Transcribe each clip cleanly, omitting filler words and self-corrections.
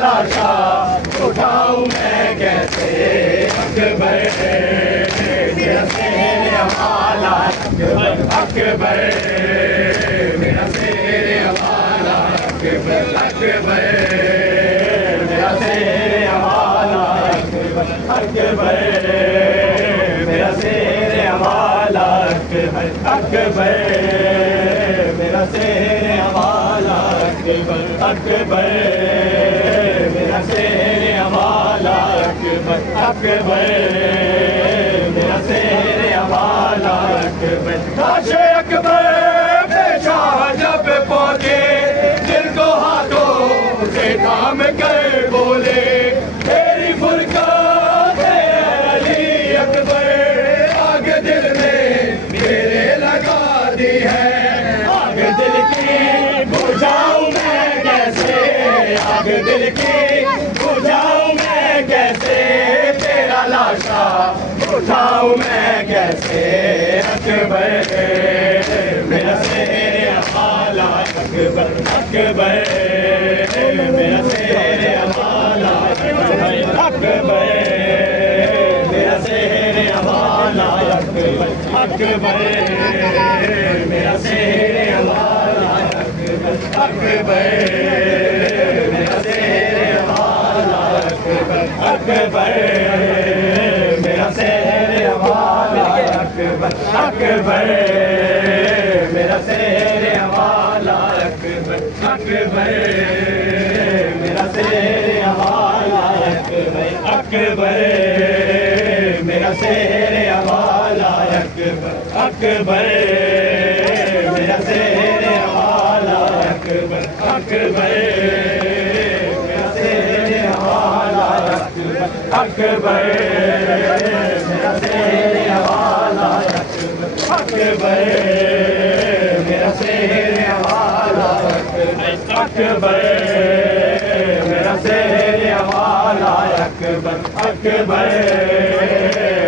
لاشا اٹھاؤں میں کیسے اکبر میرا شیر والا اکبر اکبر میرا شیر والا اکبر اکبر میرا شیر والا اکبر اکبر میرا شیر والا اکبر اکبر میرا شیر والا اکبر اکبر میرا شیر والا اکبر اکبر میرا شیر والا اکبر کاش اکبر پیشہ جب پہنچے جن کو ہاتھوں سے تھام کر بولے تیری فرقت ہے علی اکبر آگ دل میں میرے لگا دی ہے آگ دل کی بجھاؤں میں کیسے آگ دل کی بجھاؤں میں کیسے تیرا لاشا اٹھاؤں میں کیسے اکبر میرا شیر والا اکبر اکبر میرا شیر والا اکبر میرا شیر والا اکبر اکبر میرا شیر والا اکبر اکبر میرا شیر والا اکبر اکبر میرا شیر والا اکبر اکبر میرا شیر والا اکبر اکبر میرا شیر والا اکبر اکبر میرا شیر والا اکبر اکبر میرا شیر والا اکبر اکبر میرا شیر والا اکبر اکبر میرا شیر والا اکبر اکبر میرا شیر والا اکبر میرا شیر والا اکبر اکبر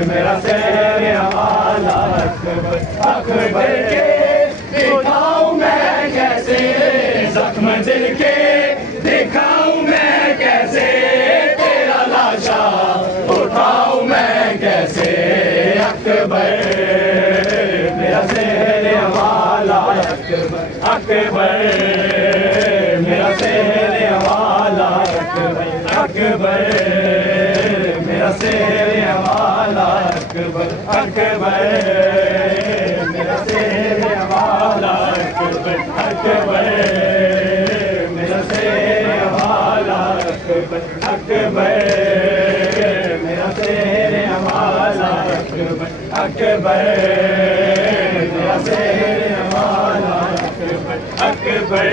میرا شیر والا اکبر اکبر کے دکھاؤں میں کیسے زخم دل کے دکھاؤں میں کیسے تیرا لاشا اٹھاؤں میں کیسے اکبر میرا شیر والا اکبر اکبر میرا شیر والا اکبر اکبر میرا شیر والا اکبر اکبر میرا شیر والا اکبر اکبر میرا شیر والا اکبر اکبر میرا شیر والا اکبر اکبر میرا شیر والا اکبر اکبر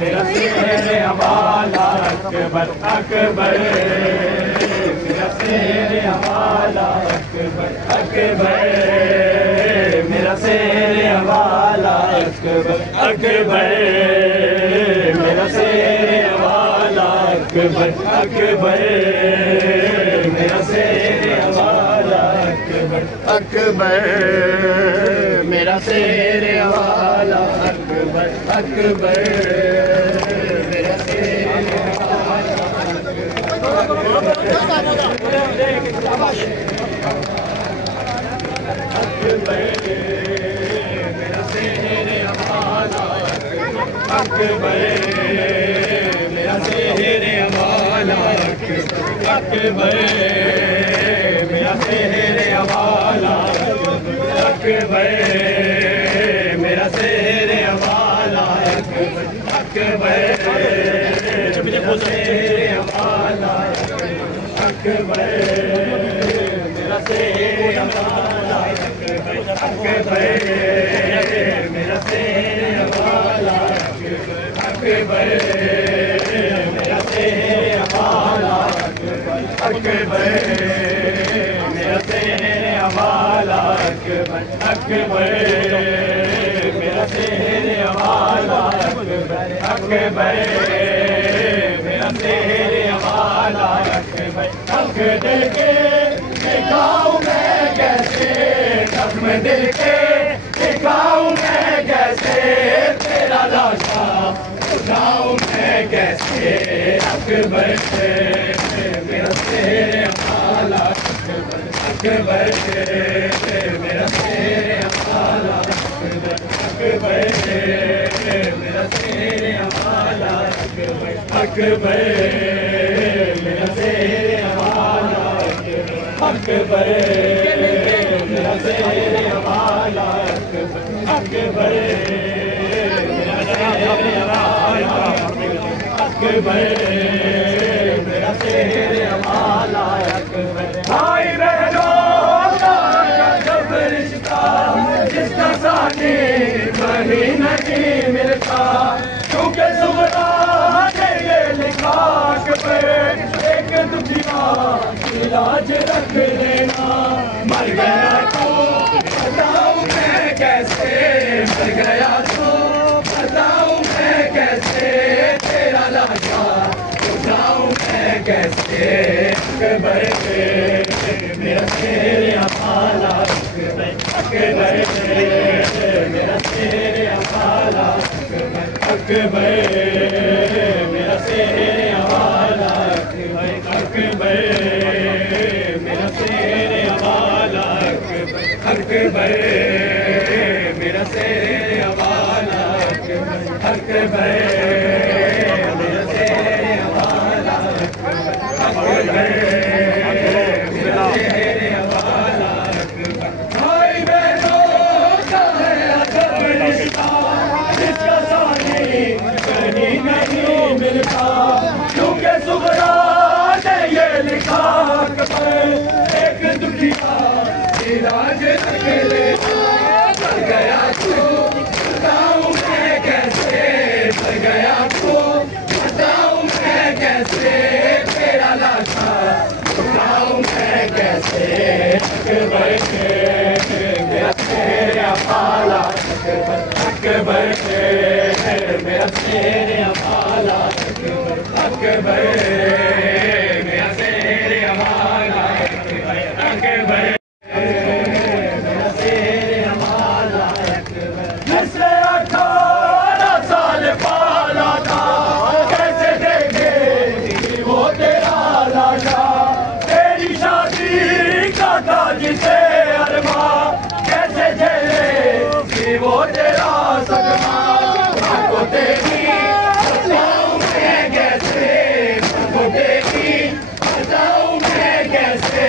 میرا شیر والا اکبر اکبر میرا شیر والا اکبر اکبر میرا شیر والا اکبر اکبر میرا شیر والا اکبر اکبر میرا شیر والا اکبر اکبر میرا شیر والا اکبر اکبر میرا شیر اکبر میرا شیر والا اکبر میرا شیر والا اکبر میرا شیر والا اکبر میرا شیر والا اکبر میرا شیر والا اکبر میرا شیر والا اکبر میرا شیر والا اکبر میرا شیر والا اکبر اکبر میرا شیر والا اکبر اکبر میرا شیر والا اکبر حق دل کے دکھاؤں میں کیسے زخم دل کے دکھاؤں میں کیسے تیرا لاشا اٹھاؤں میں کیسے اکبر میرا شیر والا اکبر میرا شیر والا اکبر میرا شیر والا اکبر میرا شیر والا اکبر میرا شیر والا اکبر میرا شیر والا اکبر میرا شیر والا اکبر بھائی بہنوں کا جب رشتہ جس کا ثانی کہیں نہیں ملتا کیونکہ زمرہ نے یہ لکھا کہ ایک دنیا علاج رکھ لینا مر گیا تو بتاؤں میں کیسے مر گیا تو بتاؤں میں کیسے تیرا لاجا بتاؤں میں کیسے اکبر میرا شیر والا اکبر میرا شیر والا اکبر میرا شیر والا اکبر میرا شیر والا اکبر میرا شیر والا اکبر میرا شیر والا اکبر میرا شیر والا بھائی بہنوں کا ہے عجب رشتہ جس کا ثانی کہیں نہیں ملتا کیونکہ زمرہ نے یہ لکھا کہ ایک دنیا علاج رکھ لینا مر گیا تو بتاؤں میں کیسے مر گیا تو بتاؤں میں کیسے تیرا لاشا بتاؤں میں کیسے اکبر میرا شیر والا اکبر میرا شیر والا اکبر میرا شیر والا اکبر میرا شیر والا جسے 18 سال پالا تھا کیسے دیکھے وہ تیرا لالا تیری شادی کا تھا جسے ارماں کیسے جھیلے وہ تیرا صدمہ کو تیری بتاؤں میں کیسے کو تیری بتاؤں میں کیسے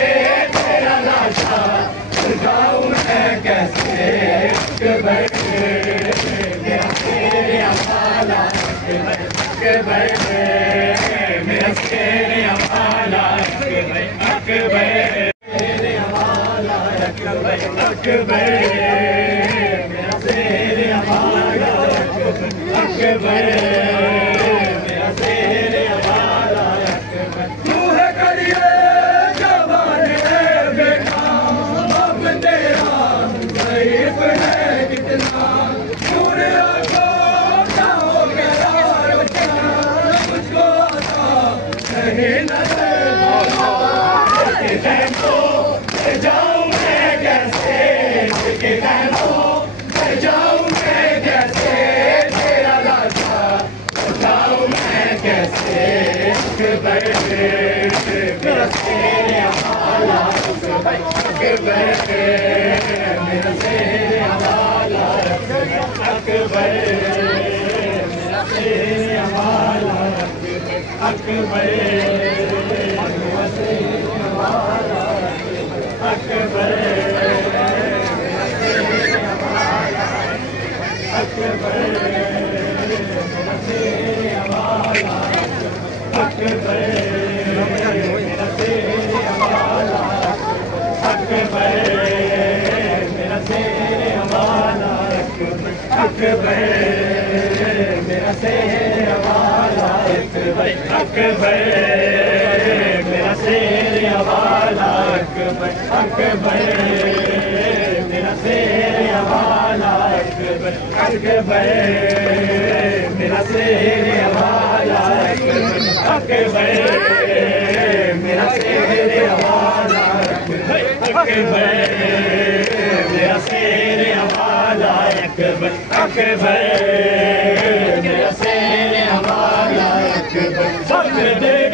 تیرا لاشا بتاؤں میں کیسے اکبر میرا شیر والا اکبر میرا شیر والا اکبر شیر والا اکبر میرا شیر والا اکبر میرا شیر والا تو ہے کریے جوان ہے بیٹا اب تیرا ضعیف ہے کتنا نور آنکھوں کا ہو گیا روشن مجھ کو آتا نہیں نظر جاؤں میں کیسے جاؤں میں کیسے تیرا لاشا بتاؤں میں کیسے اکبر میرا شیر والا اکبر میرا شیر والا اکبر میرا شیر والا اکبر میرا شیر والا اکبر اکبر میرا شیر والا اکبر میرا شیر والا اکبر میرا شیر والا اکبر میرا شیر والا اکبر میرا شیر والا اکبر میرا شیر والا اکبر میرا شیر والا اکبر میرا شیر والا اکبر میرا شیر والا اکبر اکبر میرا شیر والا اکبر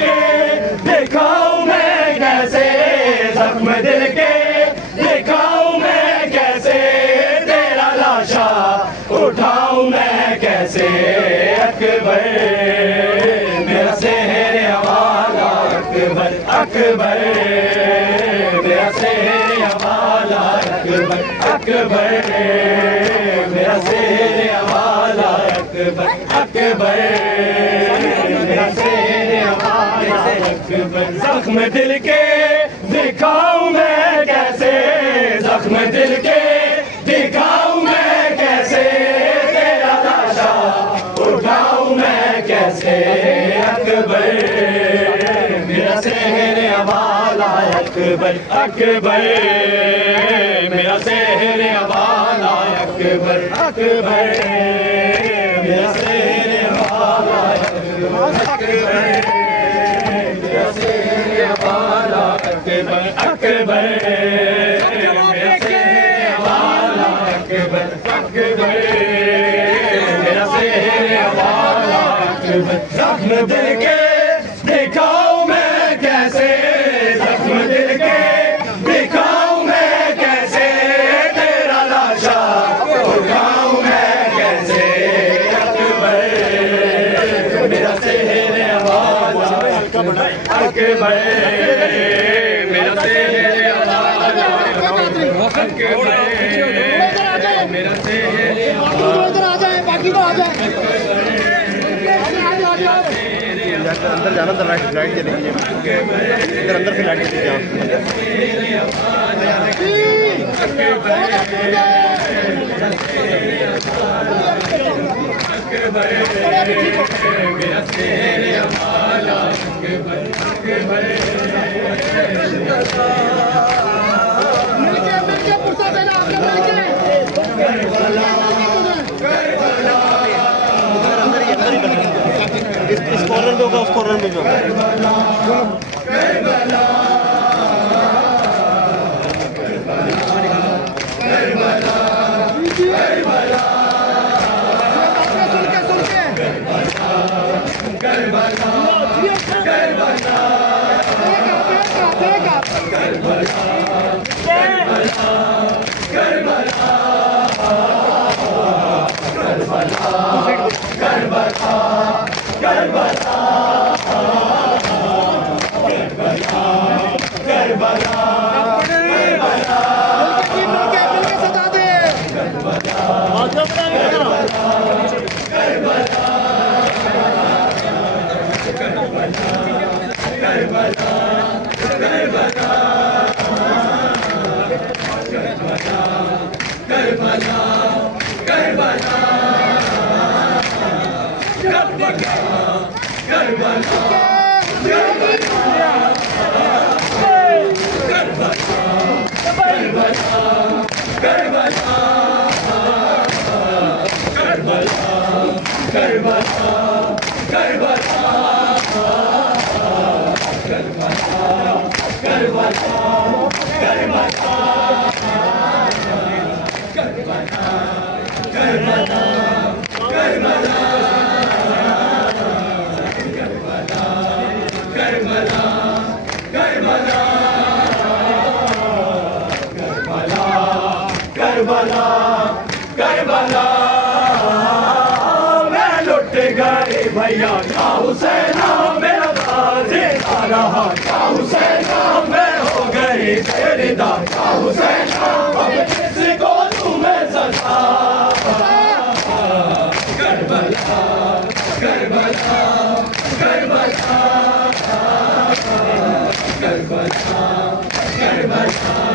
اکبر میرا شیر والا اکبر اکبر میرا شیر والا اکبر اکبر میرا شیر والا اکبر زخم دل کے دکھاؤں میں کیسے زخم دل کے دکھاؤں میں کیسے تیرا لاشا اٹھاؤں میں کیسے اکبر میرا شہر والا اکبر اکبر میرا شہر والا اکبر اکبر میرا شہر والا اکبر میرا شہر والا اکبر اکبر میرا شہر والا اکبر اکبر میرا شہر والا اکبر زخم دل کے دکھاؤں میں کیسے زخم دل کے دکھاؤں میں کیسے تیرا لاشا اٹھاؤں میں کیسے اکبر میرا شہر والا اکبر اکبر میرا شہر والا اکبر میرا شہر اندر جانا تھا لائٹ چلے گی ادھر اندر سے لائٹ اس کارنر میں ہوگا اس کارنر میں بھی ہوگا بھیا کیا حسین میرا غازی رہا کیا حسین میں ہو گئی شیردہ کیا حسین اب کس کو تمہیں سزا کربلا کربلا کربلا کربلا کربلا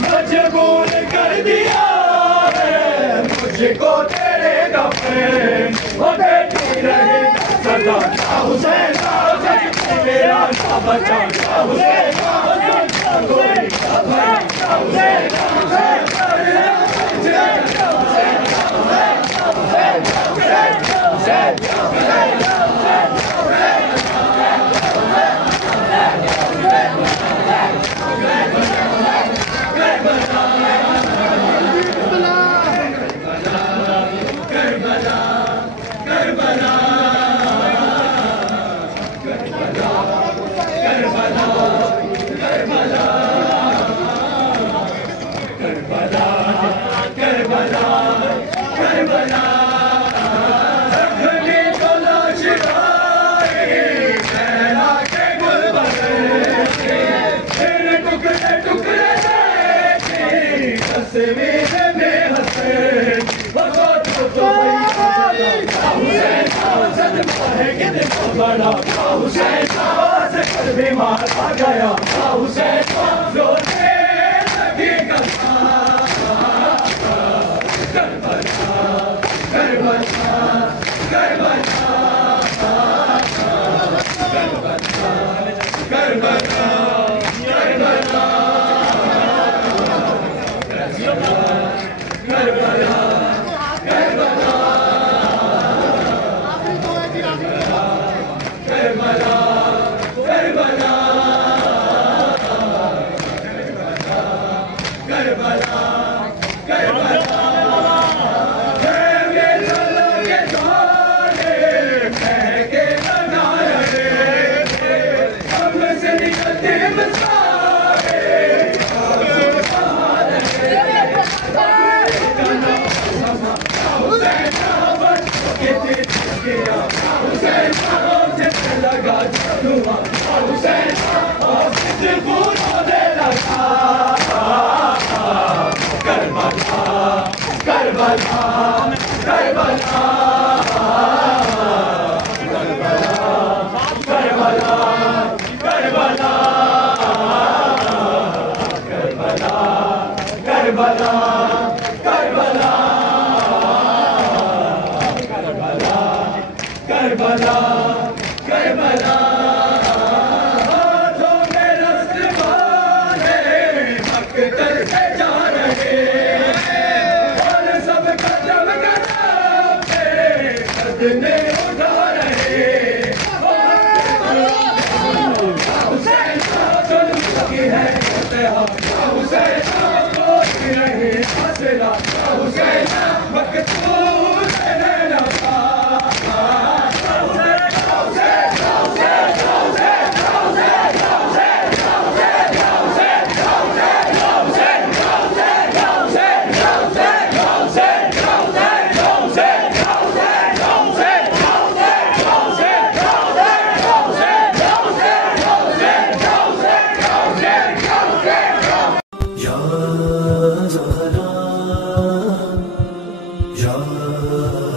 مجبور کر دیا ہے مجھ کو تیرے دفن وہ بیٹھی رہی سدا کیا حسین میرا کیا بچا کیا حسین ہے کتنا بڑا حسین آواز کر بیمار آ گیا حسین رونے لگی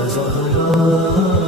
Zahra